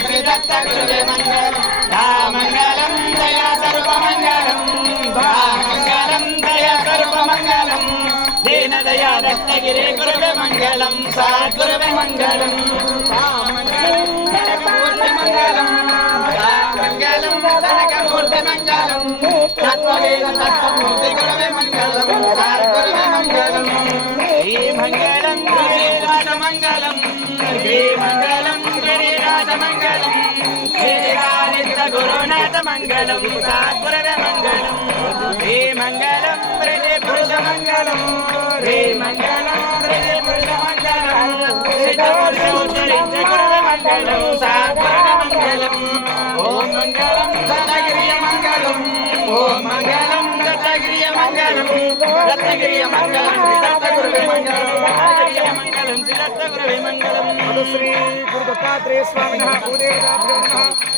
श्री दत्त गुरुवे मंगलम मंगलम दया सर्व मंगलम मंगलम दया सर्व मंगलम दीन दया रत्नगिरि गुरुवे मंगलम सद्गुरुवे मंगलम मंगलम मंगलम कनकमूर्ति मंगलम तत्ववेद तत्वमूर्ति गुरुवे मंगलम सद्गुरुवे मंगलम श्री मंगलम गिरिराज मंगलम श्री मंगलम गिरिराज मंगलम श्री गुरुनाथ मंगलम सद्गुरुवे मंगलम श्री मंगलम हृदय पुरुष मंगलम श्री मंगलम हृदय पुरुष मंगलम सिद्ध पुरुष उच्चरित गुरुवे मंगलम सद्गुरुवे मंगलम ओम मंगलम दत्तगिरिय मंगलम ओम मंगलम दत्तगिरिय मंगलम दत्तगिरिय मंगलम दत्त गुरुवे मंगलम दत्तगिरिय मंगलम दत्त गुरुवे मंगलम श्री गुरु दत्तात्रेय स्वामिनः भूदेवताभ्यो नमः